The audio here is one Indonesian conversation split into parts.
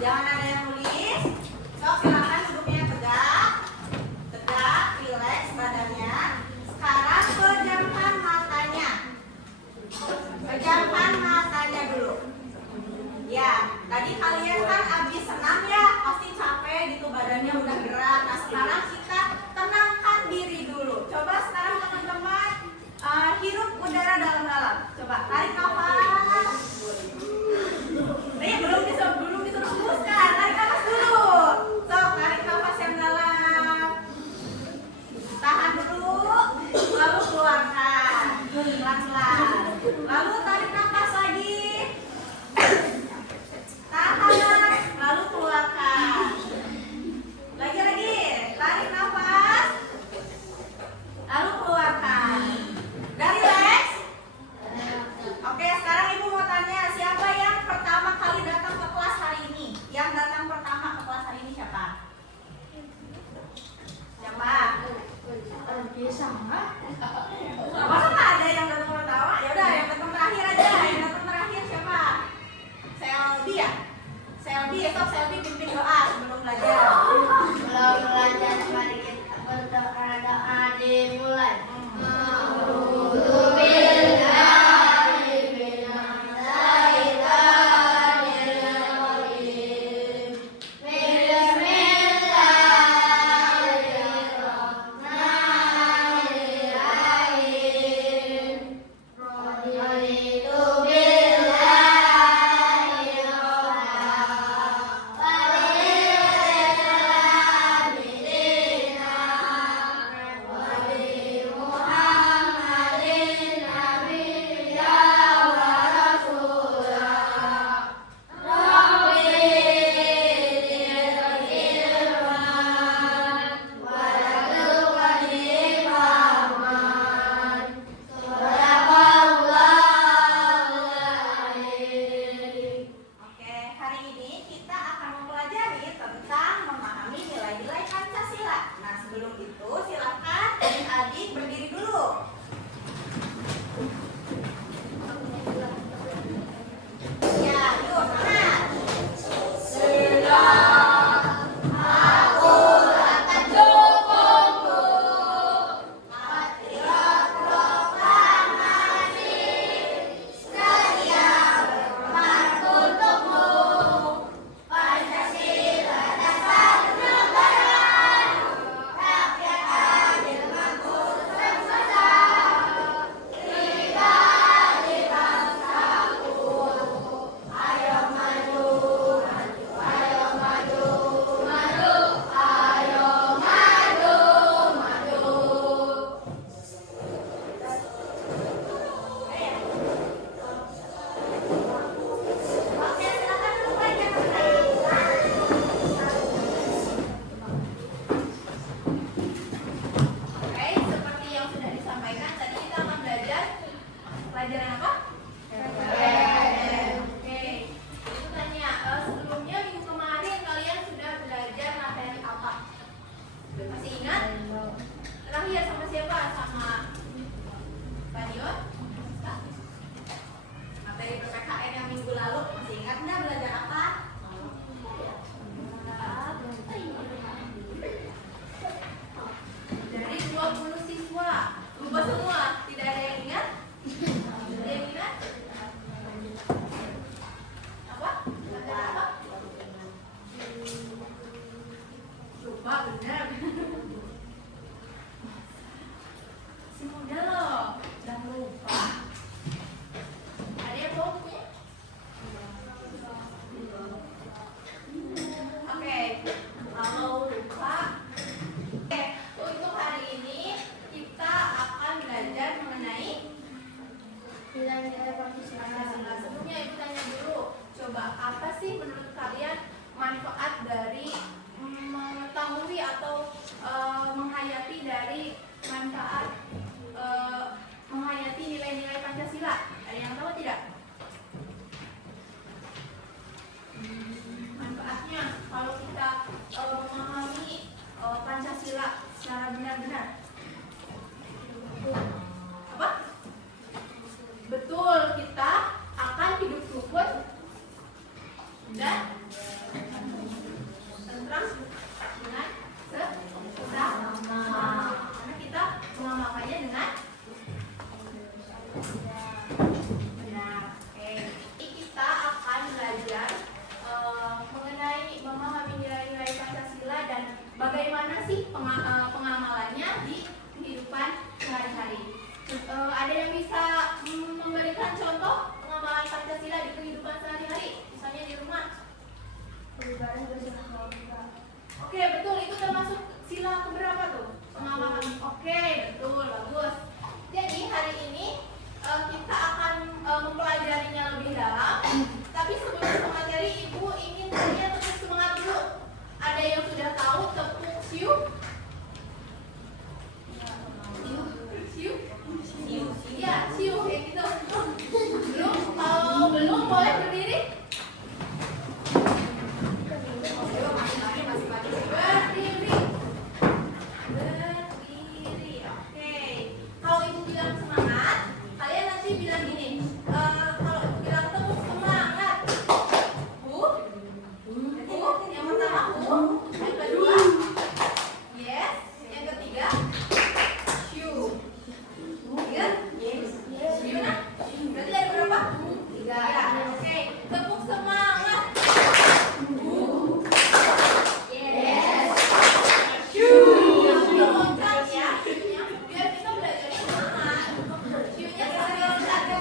Jangan ada yang nulis. Sok silakan duduknya tegak. Tegak, rileks badannya. Sekarang pejamkan matanya. Pejamkan matanya dulu. Ya, tadi kalian kan habis senam ya, pasti capek gitu badannya udah gerak. Nah, sekarang kita tenangkan diri dulu. Coba sekarang teman-teman hirup udara dalam-dalam. Coba tarik nafas. Nih, belum disuruh hembuskan. Tarik nafas dulu. Sok, tarik nafas yang dalam. Tahan dulu, lalu keluarkan. Pelan-pelan. Lalu tarik nafas lagi. Tahan, lalu keluarkan. Lagi-lagi, tarik nafas, lalu keluarkan. Udah rileks? Oke, sekarang ibu mau tanya, siapa yang pertama kali datang ke kelas hari ini? Yang datang pertama ke kelas hari ini siapa? Siapa? Masa nggak ada yang datang pertama? Ya udah, yang datang terakhir aja. Yang datang terakhir siapa? Selby ya? Selby, esok Selby pimpin doa sebelum belajar. Sebelum belajar, mari kita berdoa dimulai. Betul, kita akan hidup rukun dan Oke, betul. Itu termasuk sila keberapa tuh? Pengamalan. Oke, betul. Bagus. Jadi hari ini kita akan mempelajarinya lebih dalam. Tapi sebelum ke materi, Ibu ingin kalian tetap semangat dulu. Ada yang sudah tahu tepuk siup? Siup? Iya, siup kayak gitu. Belum? Kalau belum boleh berdiri. Berdiri. Oke. Kalau Ibu bilang semangat, kalian nanti bilang gini. Kalau Ibu bilang tepuk semangat. Yang pertama yang kedua yes, yang ketiga shoo. Ingat? Shoo nah? Berarti ada berapa? 3. Ya, oke. Tepuk semangat. Yes. Shoo. Loncat ya. Biar kita belajar semangat. Shoo-nya sambil loncat ya.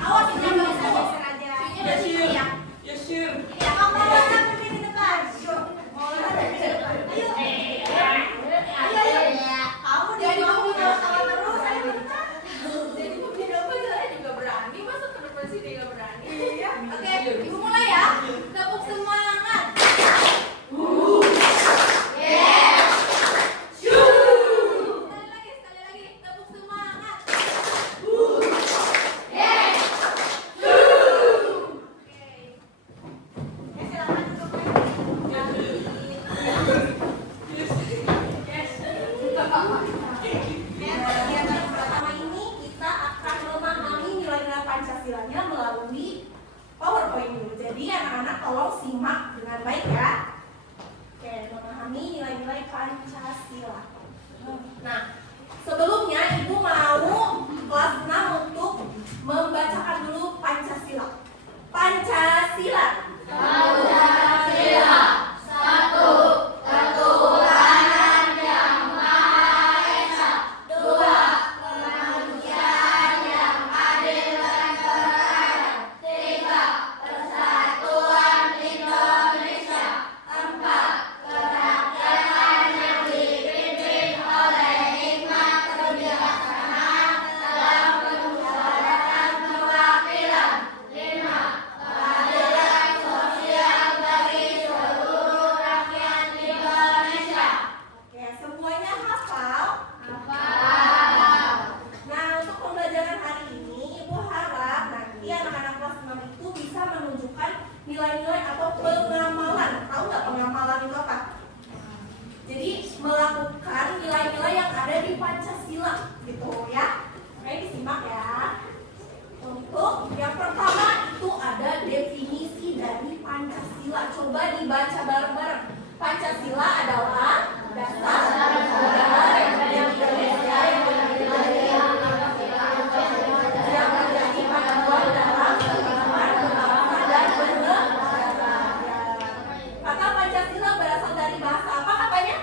Awas ini jangan geser aja. Shoo-nya bersih ya. Ini ya, kamu loncat ke sini depan. Mau loncat ke depan. Ayo. Kamu jadi pembina terus, ayo loncat. Jadi pembina saya juga berani, masa ke depan sini nggak berani? Iya. Oke, Ibu mulai ya. Tepuk semangat. Yes. Shoo. Sekali lagi, tepuk semangat. Yes. Shoo. Oke. Silakan duduk Kegiatan pertama ini kita akan memahami nilai-nilai Pancasilanya melalui PowerPoint dulu. Jadi anak-anak tolong simak dengan baik ya. Oke, memahami nilai-nilai Pancasila. Nah, sebelumnya Ibu mau kelas 6 untuk membacakan dulu Pancasila. Pancasila. Pancasila, satu, ketuhanan yang Maha Esa. 2, kemanusiaan yang adil dan beradab. 3, persatuan Indonesia. 4, kerakyatan yang dipimpin oleh hikmat kebijaksanaan dalam kemusyawaratan perwakilan. 5, keadilan sosial bagi seluruh rakyat Indonesia. Oke, semuanya hafal? Hafal. Nah, untuk pembelajaran hari ini, Ibu harap nanti anak-anak kelas 6 itu bisa menunjukkan nilai-nilai atau pengamalan. Tahu nggak pengamalan itu apa? Jadi, melakukan nilai-nilai yang ada di Pancasila, gitu ya. Oke, disimak ya. Untuk yang pertama itu ada definisi dari Pancasila. Coba dibaca bareng-bareng. Pancasila adalah dasar negara Republik Indonesia yang menjadi panduan dalam kehidupan berbangsa dan bernegara. Kata Pancasila berasal dari bahasa apa katanya?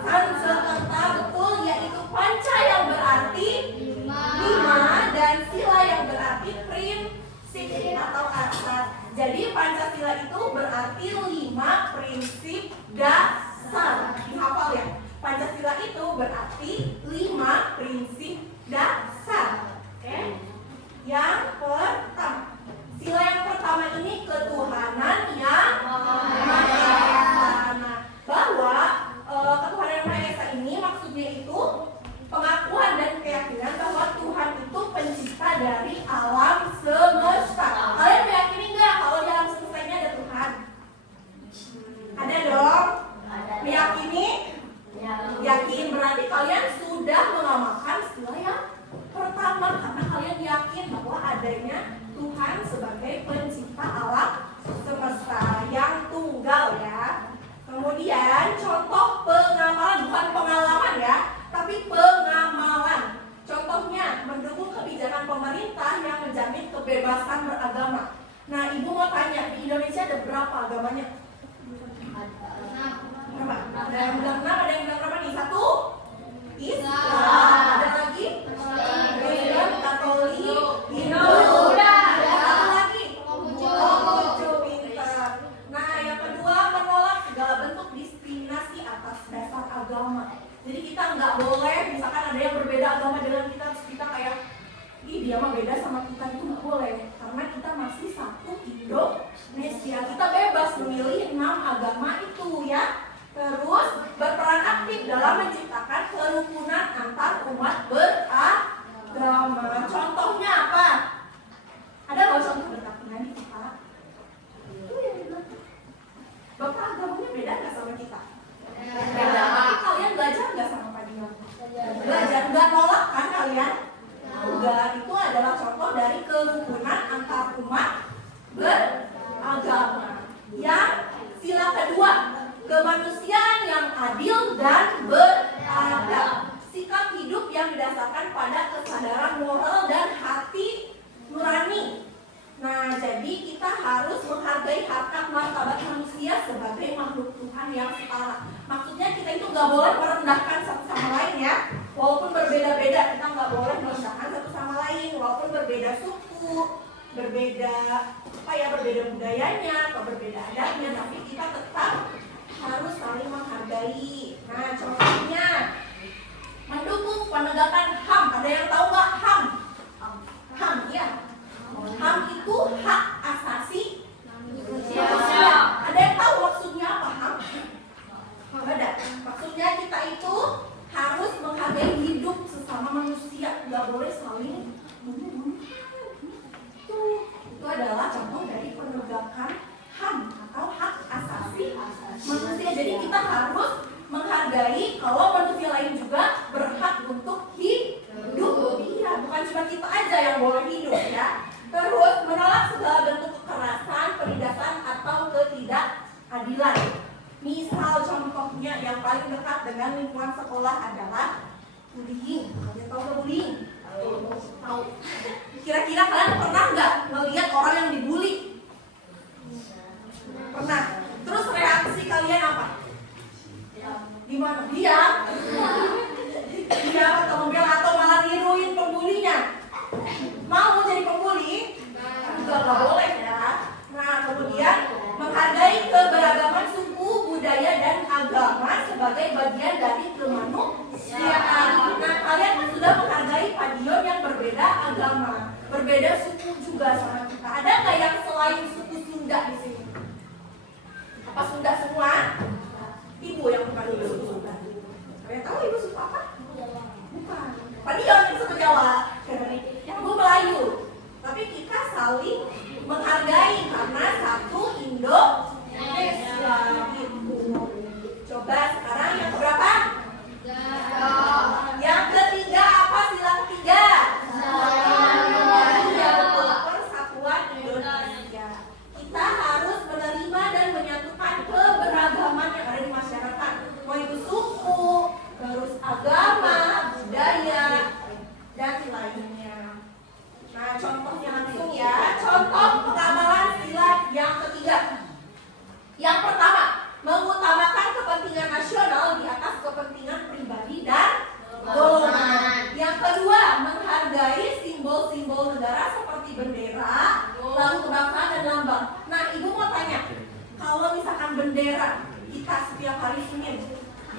Sanskerta, betul, yaitu panca yang berarti 5 dan sila yang berarti prinsip atau asas. Jadi Pancasila itu berarti 5 prinsip dasar. Dihafal ya. Pancasila itu berarti 5 prinsip dasar. Oke. Yang pertama, sila yang pertama ini ketuhanan yang Maha Esa. Nah, bahwa ketuhanan yang Maha Esa ini maksudnya itu pengakuan dan keyakinan bahwa Tuhan itu pencipta dari alam semesta. Kalian meyakini nggak kalau di alam semesta ini ada Tuhan? Ada dong. Meyakini? Yakin, berarti kalian sudah mengamalkan sila yang pertama karena kalian yakin bahwa adanya agama itu ya. Terus berperan aktif dalam menciptakan kerukunan antar umat beragama. Contohnya apa? Ada nggak contoh dekatnya di kita? Itu yang di belakang. Bapak agamanya beda nggak sama kita? Beda. Tapi kalian belajar nggak sama Pak Dion? Belajar. Nggak nolak kan kalian? Enggak. Itu adalah contoh dari kerukunan antar umat beragama. Yang sila kedua, kemanusiaan yang adil dan beradab. Sikap hidup yang didasarkan pada kesadaran moral dan hati nurani. Nah, jadi kita harus menghargai harkat martabat manusia sebagai makhluk Tuhan yang setara. Maksudnya kita itu nggak boleh merendahkan satu sama lain ya. Walaupun berbeda-beda, kita nggak boleh merendahkan satu sama lain. Walaupun berbeda suku, berbeda berbeda budayanya atau berbeda adatnya, tapi kita tetap harus saling menghargai. Nah, contohnya mendukung penegakan HAM. Ada yang tahu nggak HAM? HAM ya. HAM itu hak asasi manusia. Ada yang tahu maksudnya apa HAM? Ada. Maksudnya kita itu harus menghargai hidup sesama manusia, nggak boleh saling membunuh. Itu adalah contoh dari penegakan HAM atau hak asasi manusia. Jadi kita harus menghargai kalau manusia lain juga berhak untuk hidup. Iya, bukan cuma kita aja yang boleh hidup ya. Terus menolak segala bentuk kekerasan, penindasan atau ketidakadilan. Misal contohnya yang paling dekat dengan lingkungan sekolah adalah bullying. Kalian tahu nggak bullying? Tahu. Kira-kira kalian pernah nggak melihat orang yang dibully? Pernah. Terus reaksi kalian apa? Gimana? Diam? Diam atau membela atau malah niruin pembulinya? Mau jadi pembuli? Juga nggak boleh ya. Nah, kemudian menghargai keberagaman suku, budaya, dan agama sebagai bagian dari kemanusiaan. Nah, kalian kan sudah menghargai Pak Dion yang berbeda agama, berbeda suku juga sama kita. Ada nggak yang selain suku Sunda di sini? Apa Sunda semua? Ibu yang bukan ibu suku Sunda. Kalian tahu ibu suku apa? Bukan. Pak Dion yang suku Jawa. Ibu Melayu. Tapi kita saling menghargai karena satu Indonesia gitu. Coba sekarang yang berapa? Yang ketiga apa sila ketiga? Ya betul, persatuan Indonesia. Kita harus menerima dan menyatukan keberagaman yang ada di masyarakat. Mau itu suku, terus agama, budaya, dan lainnya. Nah, contohnya langsung ya. Contoh pengamalan sila yang ketiga. Yang pertama, mengutamakan kepentingan nasional di atas kepentingan pribadi dan golongan. Yang kedua, menghargai simbol-simbol negara seperti bendera, lalu kebangsaan dan lambang. Nah, ibu mau tanya, kalau misalkan bendera kita setiap hari Senin,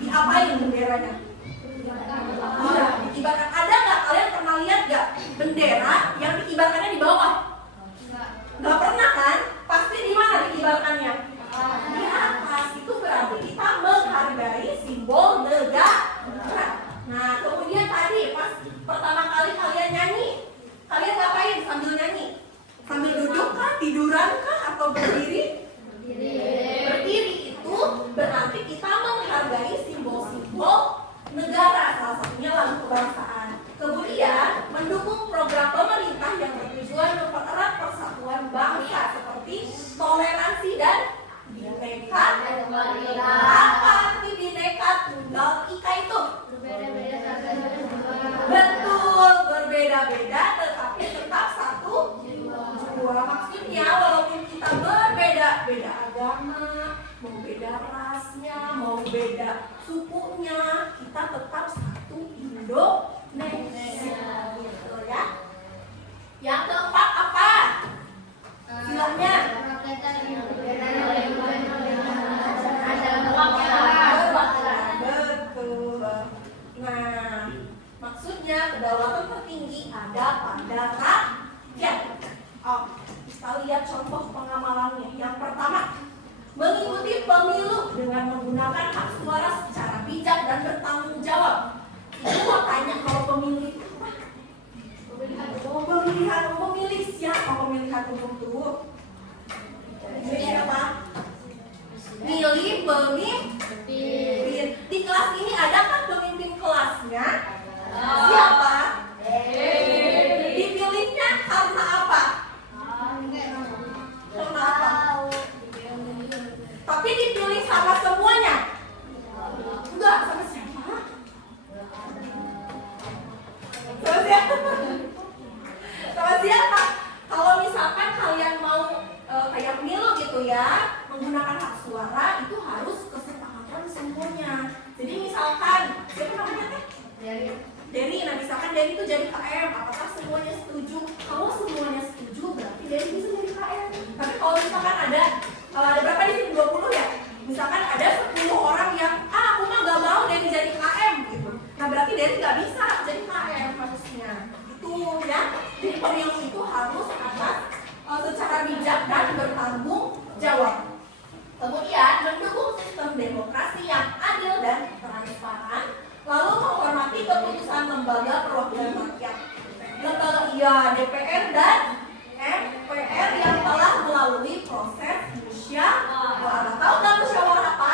diapain benderanya? Iya, dikibarkan. Ada nggak kalian pernah lihat nggak bendera yang dikibarkannya di bawah? Nggak pernah kan? Pasti di mana dikibarkannya? Di atas. Itu berarti kita menghargai simbol negara. Nah, kemudian tadi pas pertama kali kalian nyanyi, kalian ngapain sambil nyanyi? Sambil duduk kah, tiduran kah, atau berdiri? Berdiri itu berarti kita menghargai simbol-simbol negara, salah satunya lagu kebangsaan. Kemudian mendukung program pemerintah yang bertujuan mempererat persatuan bangsa seperti toleransi dan bineka. Apa arti bineka tunggal ika itu? Betul, berbeda-beda tetapi tetap satu jiwa. Maksudnya walaupun kita berbeda-beda agama, mau beda rasnya, mau beda sukunya, kita tetap satu Indonesia gitu ya. Yang keempat apa? Silahnya. Betul. Nah, maksudnya kedaulatan tertinggi ada pada rakyat. Oh, kita lihat contoh pengamalannya. Yang pertama, mengikuti pemilu dengan menggunakan hak suara secara bijak dan bertanggung jawab. Itu mau tanya kalau pemilu itu apa? Pemilihan umum, memilih siapa pemilihan umum tuh? Milih siapa? Milih pemimpin. Di kelas ini ada kan pemimpin kelasnya? Siapa? Dipilihnya karena apa? Karena apa? Tapi dipilih sama semuanya? Enggak, sama siapa? Sama siapa? Sama siapa? Kalau misalkan kalian mau kayak pemilu gitu ya, menggunakan hak suara itu harus kesepakatan semuanya. Jadi misalkan siapa namanya teh? Dery. Nah misalkan Dery itu jadi KM, apakah semuanya setuju? Kalau semuanya setuju berarti Dery bisa jadi KM. Tapi kalau misalkan ada berapa di sini? 20 ya? Misalkan ada 10 orang yang aku mah gak mau Dery jadi KM gitu. Nah berarti Dery gak bisa jadi KM harusnya. Itu ya. Jadi pemilu itu harus atas secara bijak dan bertanggung jawab. Kemudian mendukung sistem demokrasi yang adil dan transparan, lalu menghormati keputusan lembaga perwakilan rakyat, lembaga DPR dan MPR yang telah melalui proses musyawarah. Tahu nggak musyawarah apa?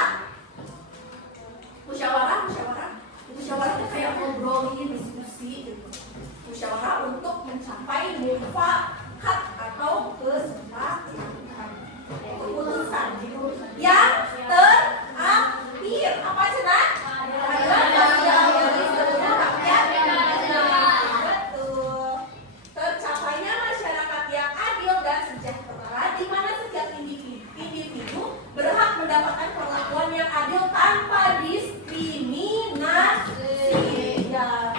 Musyawarah itu kayak ngobrolin, diskusi gitu. Musyawarah untuk mencapai mufakat atau kesepakatan, keputusan yang terakhir apa cenah? Betul. Tercapainya masyarakat yang adil dan sejahtera, di mana setiap individu berhak mendapatkan perlakuan yang adil tanpa diskriminasi. Ya.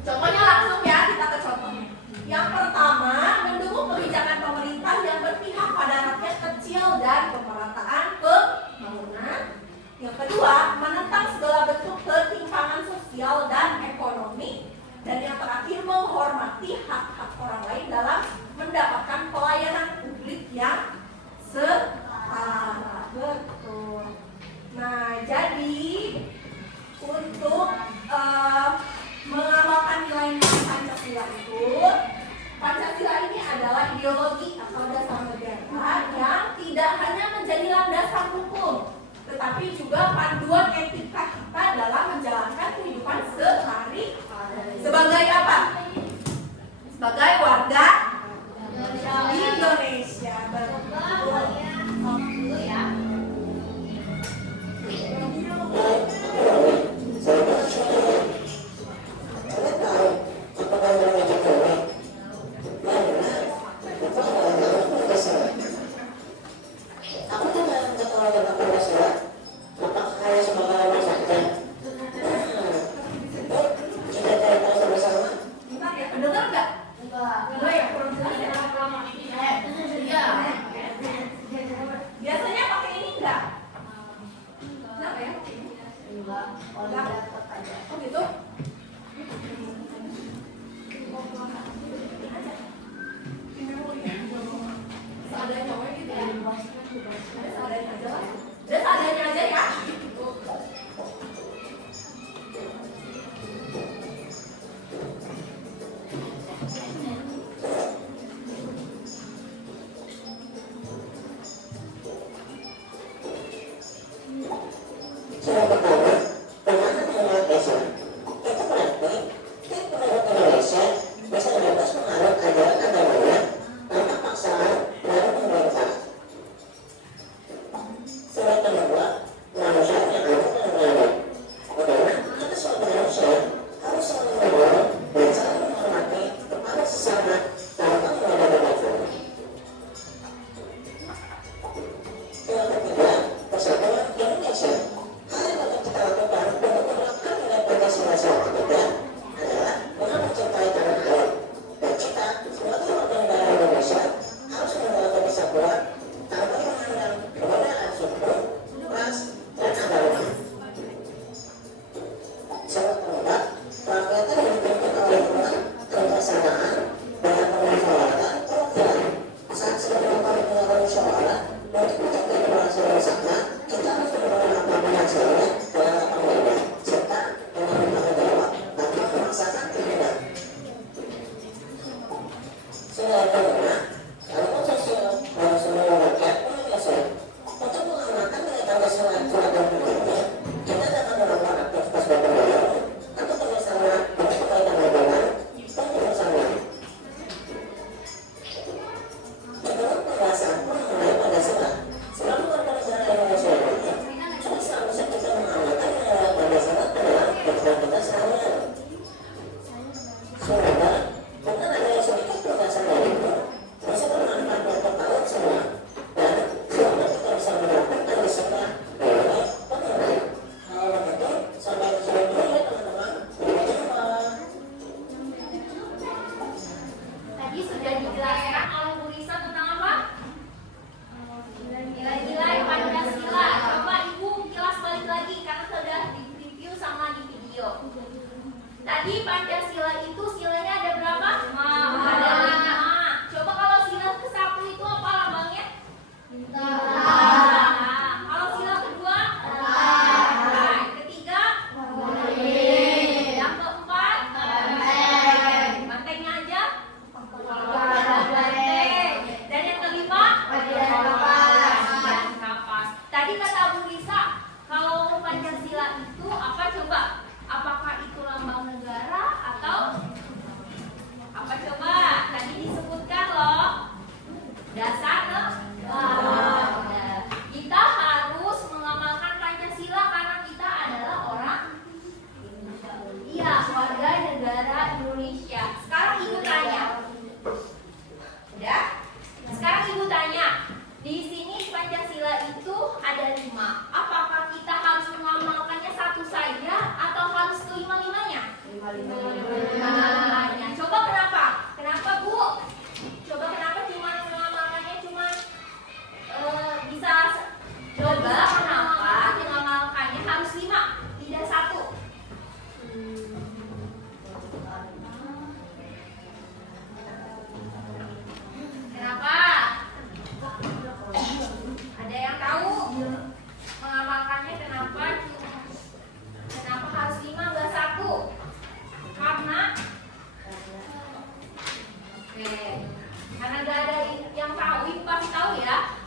Contohnya langsung ya, kita ke contohnya. Yang pertama, mendukung kebijakan pemerintah yang berpihak pada rakyat kecil dan pemerataan pembangunan. Yang kedua, menentang segala bentuk ketimpangan sosial dan ekonomi. Dan yang terakhir, menghormati hak-hak orang lain dalam mendapatkan pelayanan publik yang setara. Betul. Nah, jadi untuk mengamalkan nilai-nilai Pancasila itu, Pancasila ini adalah ideologi atau dasar negara yang tidak hanya menjadi landasan hukum, tetapi juga panduan etika kita dalam menjalankan kehidupan sehari-hari. Sebagai apa? Sebagai warga Indonesia. Betul.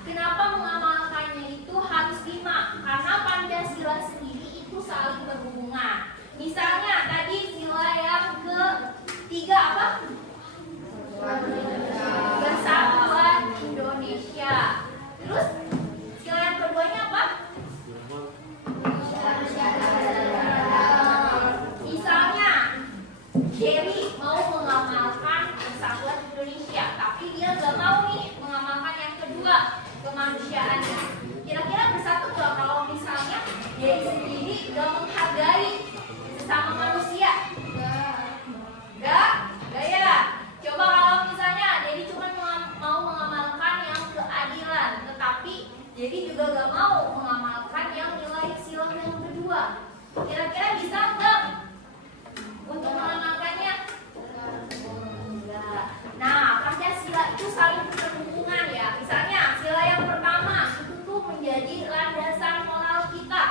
kenapa mengamalkannya itu harus 5? Karena Pancasila sendiri itu saling berhubungan. Misalnya tadi sila yang ketiga apa? Persatuan Indonesia. Terus sila yang keduanya apa? Misalnya Jerry mau mengamalkan persatuan Indonesia, tapi dia nggak mau nih mengamalkan yang kedua, kemanusiaannya. Kira-kira bersatu nggak kalau misalnya Jerry sendiri nggak menghargai sesama manusia? Nggak ya. Coba kalau misalnya Jerry cuma mau mengamalkan yang keadilan, tetapi Jerry juga nggak mau mengamalkan yang nilai sila yang kedua. Kira-kira bisa nggak untuk mengamalkannya? Enggak. Nah, Pancasila itu saling berhubungan ya. Misalnya sila yang pertama itu tuh menjadi landasan moral kita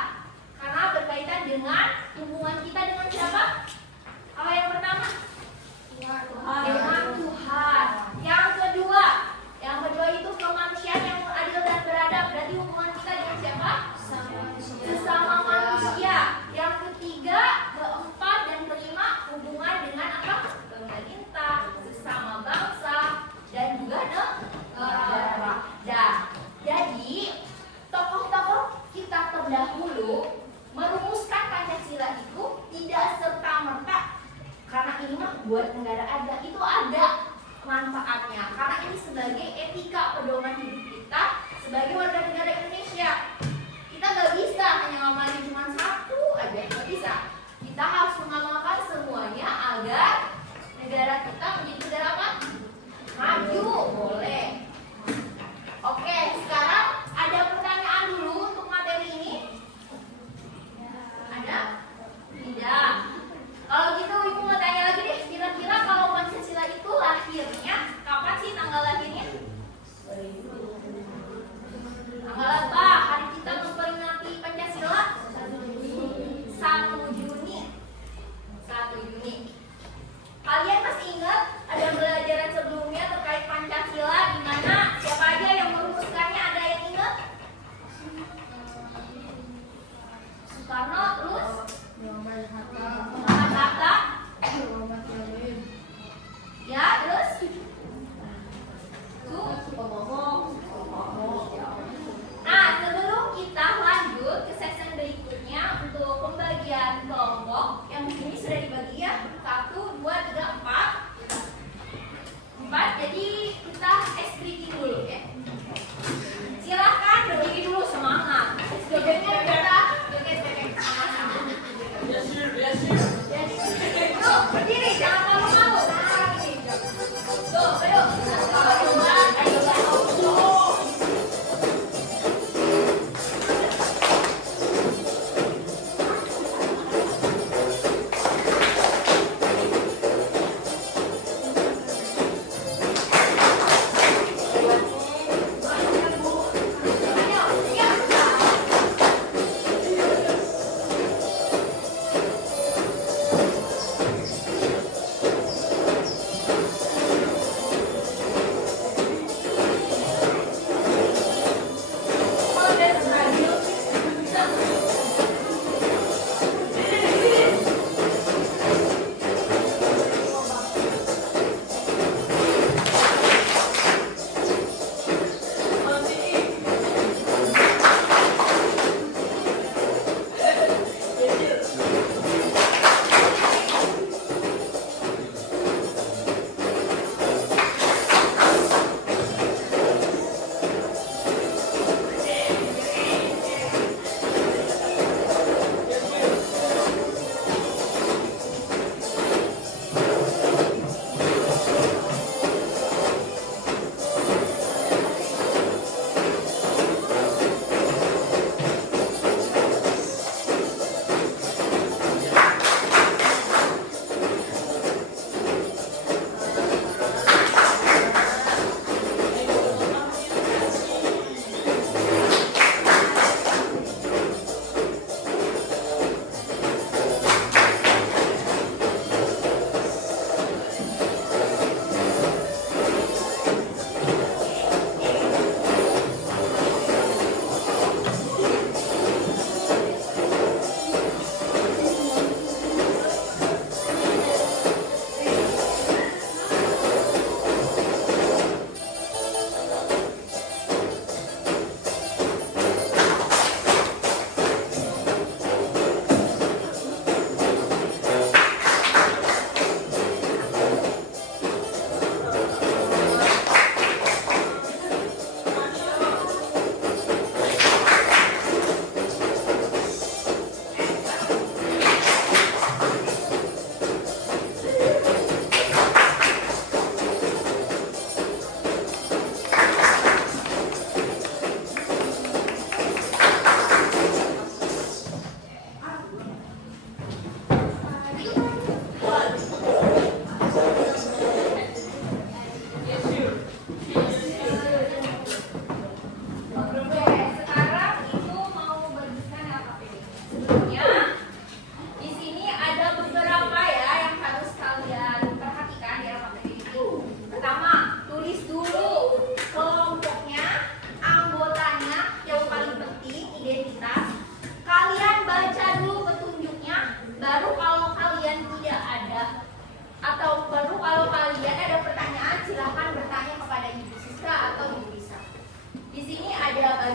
karena berkaitan dengan hubungan kita dengan siapa? Apa yang pertama? Dengan Tuhan. Yang kedua itu kemanusiaan yang adil dan beradab. Berarti hubungan kita dengan siapa?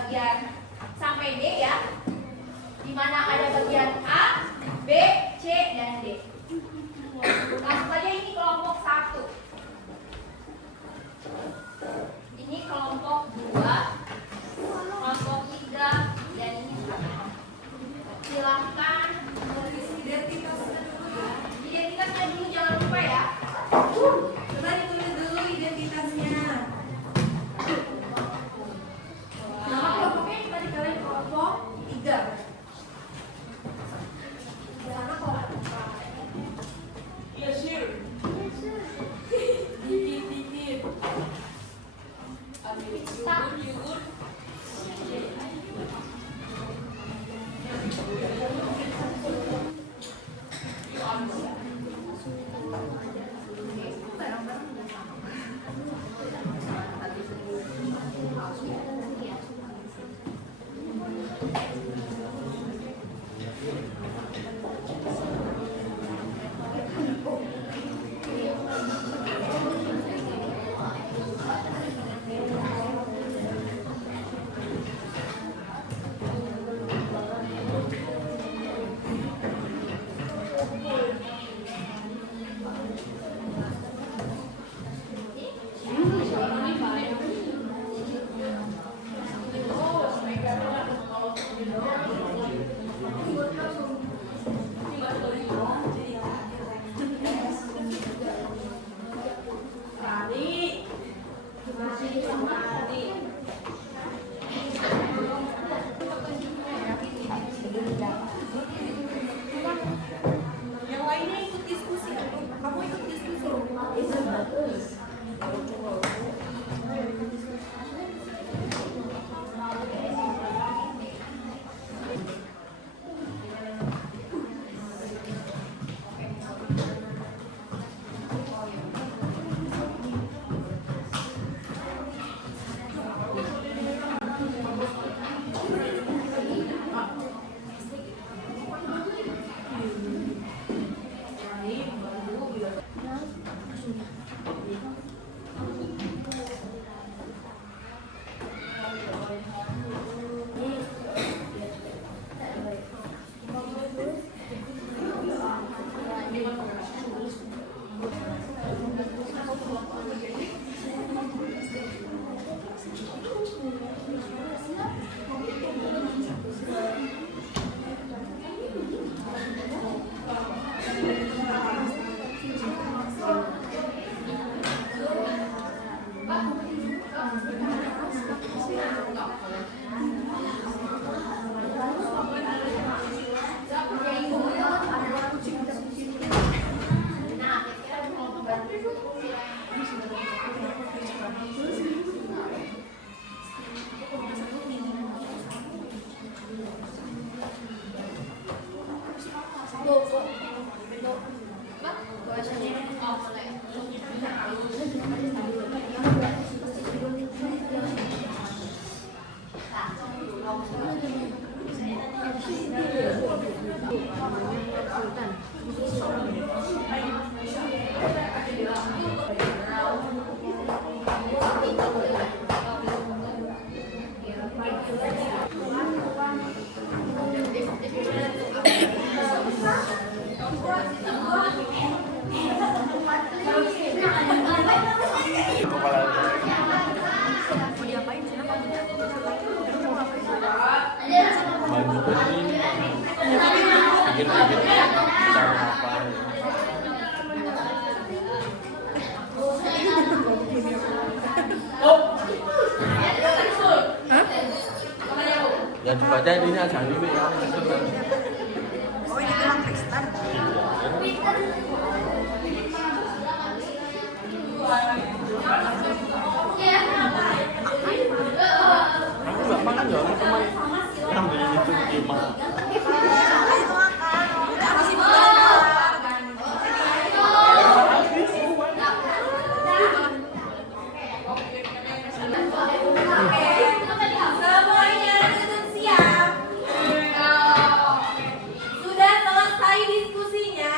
bagian sampai D ya. Di mana ada bagian A, B, C, dan D. Langsung saja ini kelompok 1. Ini kelompok 2, kelompok 3, dan ini 4. Silahkan tulis identitasnya dulu ya. Identitasnya dulu jangan lupa ya. Coba ditulis dulu identitasnya. Nama kelompoknya kita dikaliin kelompok 3. Sana kelompok 4. Iya, sure. Dikit. Yogurt. Yang lainnya ikut diskusi. Kamu ikut diskusi. Ya dibaca ini aja ini ya. Oh, ini bilang Kristen. Aku nggak makan ya, teman yang beli itu gimana? Semuanya duduk siap. Sudah selesai diskusinya?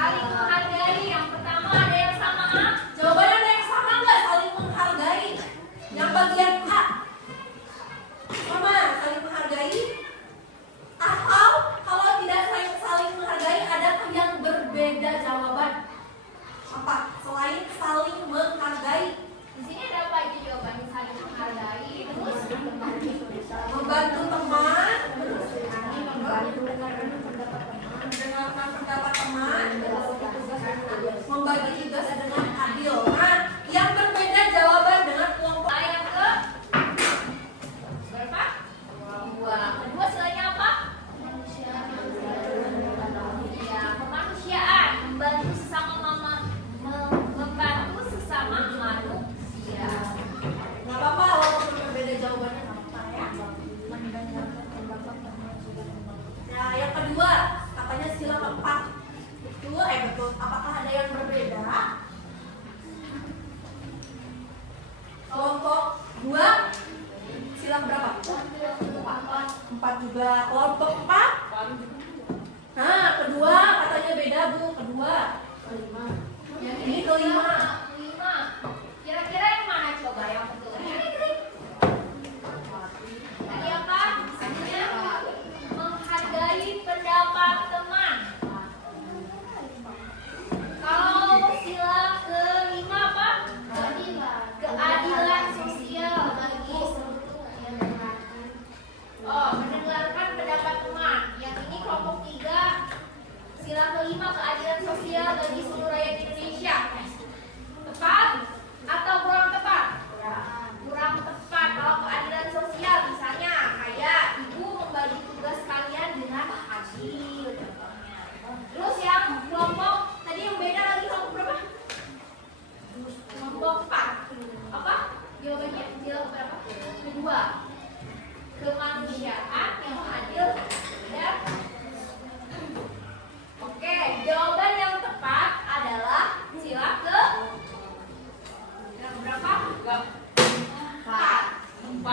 Saling menghargai. Yang pertama ada yang sama A. Jawabannya ada yang sama nggak saling menghargai? Yang bagian A. Sama, saling menghargai. Atau kalau tidak saling menghargai, adakah yang berbeda jawaban? Apa? Selain saling menghargai. Di sini ada apa aja jawabannya? Saling menghargai. Terus Membantu teman, mendengarkan pendapat teman, membagi tugas dengan adil. Nah, yang berbeda jawaban dengan kelompok. A yang ke berapa? 2. Kedua selainnya apa? Ya, kemanusiaan, membantu sesama membantu sesama manusia. Nggak apa-apa, walaupun berbeda jawabannya nggak apa-apa ya. Nah, yang kedua, katanya sila keempat. Betul. Apakah ada yang berbeda? Kelompok 2 sila berapa? 4 juga. Kelompok 4? Nah, kedua katanya beda, Bu. Kedua. Yang ini kelima. 5. Kira-kira yang mana coba yang betul? Tadi apa? Artinya menghargai pendapat teman. Kalau sila kelima apa? Keadilan sosial bagi seluruh. Oh, mendengarkan pendapat teman. Yang ini kelompok 3. Sila kelima keadilan sosial bagi seluruh rakyat Indonesia. Tepat atau kurang tepat? Kurang tepat. Kalau keadilan sosial misalnya kayak ibu membagi tugas kalian dengan adil contohnya. Terus yang kelompok tadi yang beda lagi kelompok berapa? Kelompok 4. Apa? Jawabannya sila berapa? Kedua. Kemanusiaan yang adil dan oke, jawaban yang tepat adalah sila ke berapa? 4.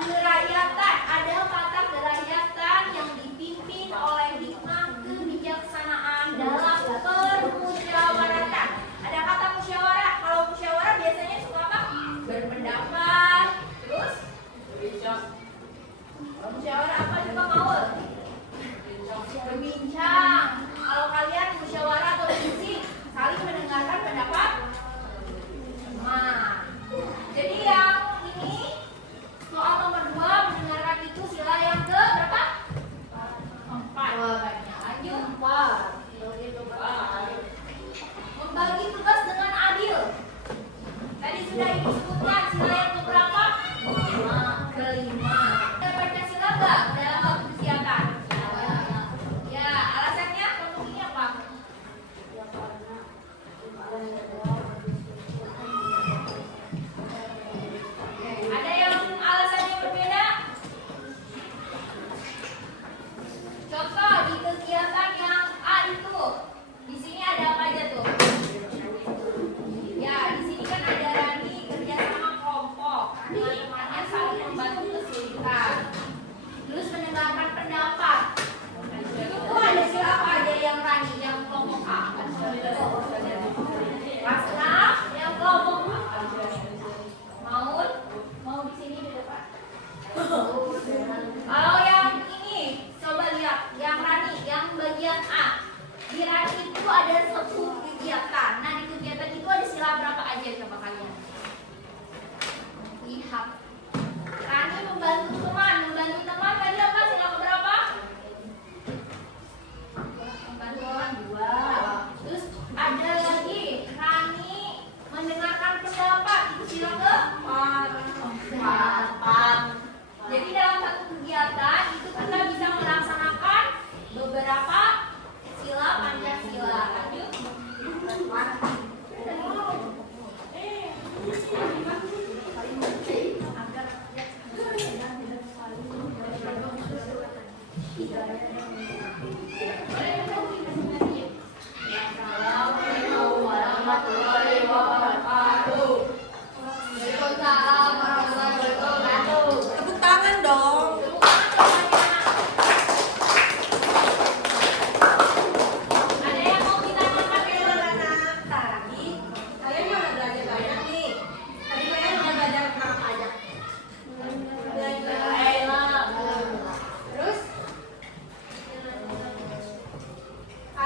Kerakyatan, ada kata kerakyatan yang dipimpin oleh hikmah kebijaksanaan dalam permusyawaratan. Ada kata musyawarah. Kalau musyawarah biasanya suka apa? Berpendapat. Terus? Musyawarah apa coba Maul? Berbincang. Kalau kalian musyawarah atau diskusi, saling mendengarkan pendapat. Nah, jadi yang ini soal nomor 2 mendengarkan itu sila yang ke berapa? 4. Lanjut 4. Membagi tugas dengan adil. Tadi sudah ibu sebutkan sila yang ke berapa? Kelima. Ada Pancasila nggak dalam waktu kegiatan? Ya, alasannya untuk ini apa? Ada yang alasannya berbeda? Contoh di kegiatan yang A itu, di sini ada apa aja tuh? Ya, di sini kan ada Rani kerja sama kelompok, teman-temannya saling membantu kesulitan. Terus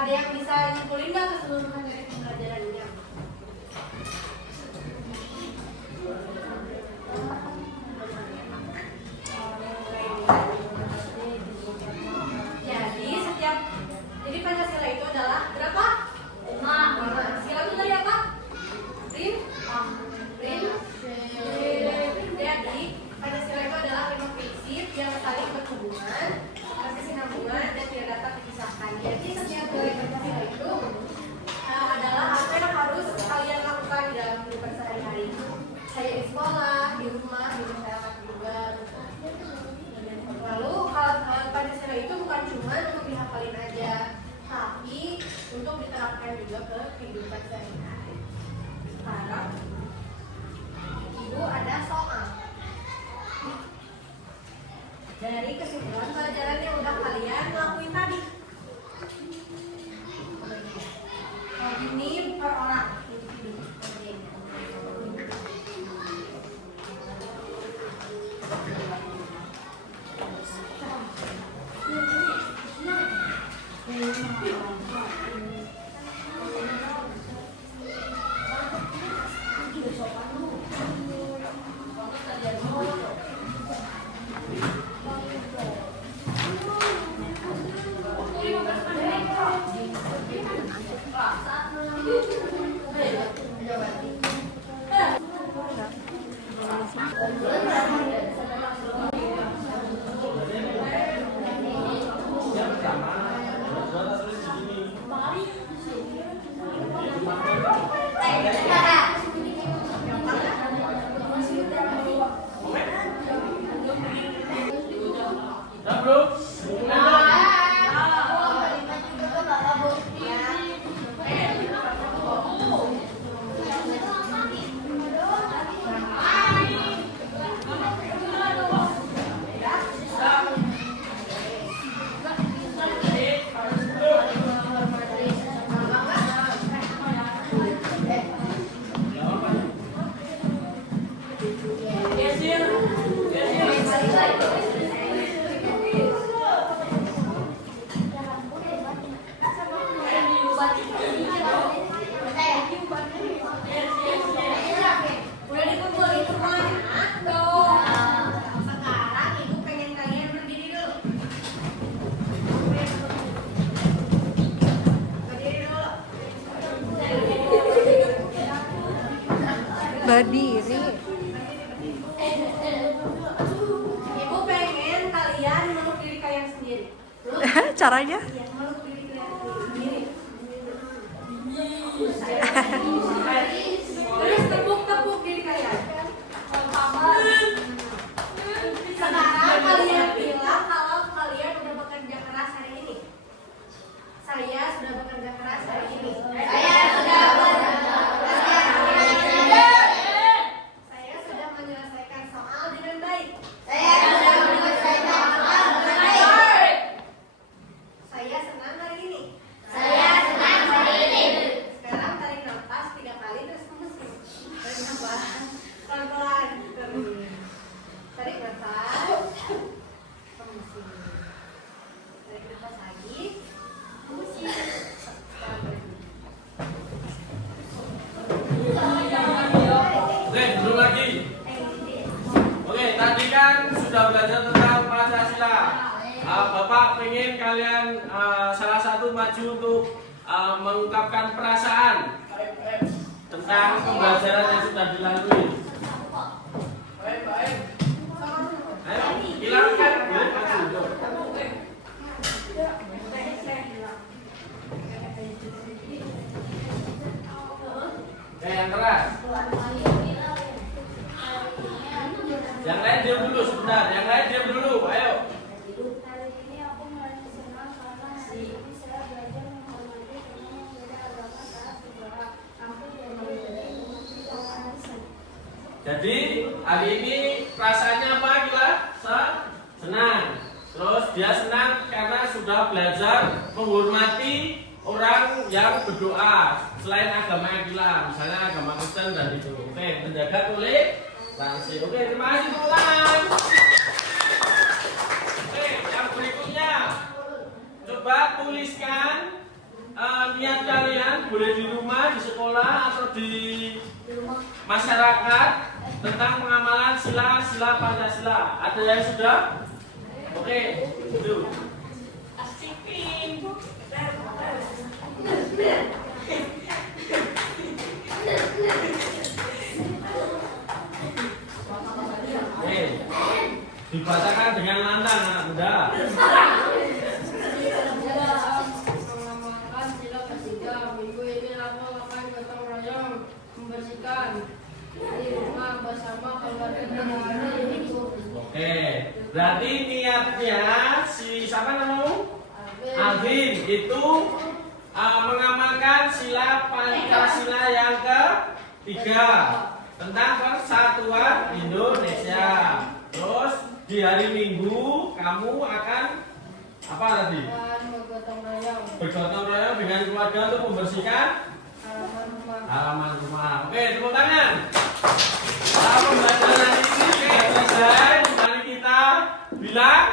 Ada yang bisa nyimpulin nggak keseluruhan dari pembelajaran ini? Jadi Pancasila itu adalah berapa? 5. Sila itu dari apa? Rin? Jadi Pancasila itu adalah 5 prinsip yang saling berhubungan, berkesinambungan dan tidak dapat dipisahkan. Jadi setiap dari Pancasila itu adalah apa yang harus kalian lakukan di dalam kehidupan sehari-hari. Saya di sekolah, di rumah, di masyarakat juga. Lalu Pancasila itu bukan cuma untuk dihafalin aja, tapi untuk diterapkan juga ke kehidupan sehari-hari. Sekarang Ibu ada soal dari kesimpulan pelajaran yang udah kalian lakuin tadi. Ini per orang. Berdiri. Ibu pengen kalian meluk diri kalian sendiri. Caranya? Iya, meluk diri kalian sendiri. Terus tepuk-tepuk diri kalian. Sekarang kalian bilang kalau kalian udah bekerja keras hari ini. Saya sudah bekerja keras hari ini. Saya sudah menyelesaikan soal dengan baik. Saya senang hari ini. Sekarang tarik nafas 3 kali terus hembusin. Tarik nafas pelan-pelan. Tarik nafas. Hembusin. Tarik nafas lagi. Hembusin. Oke, belum lagi. Oke, tadi kan sudah belajar tentang Pancasila. Bapak pengen kalian salah satu maju untuk mengungkapkan perasaan tentang pembelajaran yang sudah dilalui. Ayo, hilangkan. Maju. Yang keras. Yang lain diam dulu sebentar. Yang lain diam dulu. Ayo. Hari ini aku merasa senang karena hari ini saya belajar menghormati teman yang beda agama saat berdoa. Aku Jadi hari ini perasaannya apa Gila? Senang. Terus dia senang karena sudah belajar menghormati orang yang berdoa selain agama Islam, misalnya agama Kristen dan itu. Oke, menjaga toleransi. Oke, terima kasih tepuk tangan. Oke, yang berikutnya coba tuliskan di masyarakat tentang pengamalan sila-sila Pancasila. Ada yang sudah? Oke, itu. Asipin. Oke, dibacakan dengan lantang, anak muda. Mengamalkan sila ketiga. Minggu ini aku akan gotong royong membersihkan di rumah bersama keluarga dan ibu. Oke, berarti niatnya si siapa namamu? Alvin itu mengamalkan sila Pancasila yang ketiga tentang persatuan Indonesia. Terus di hari Minggu kamu akan apa tadi? Dan bergotong royong Bergotong royong dengan keluarga untuk membersihkan halaman rumah. halaman rumah. Oke, tepuk tangan. Pembelajaran hari ini sudah selesai. Mari kita bilang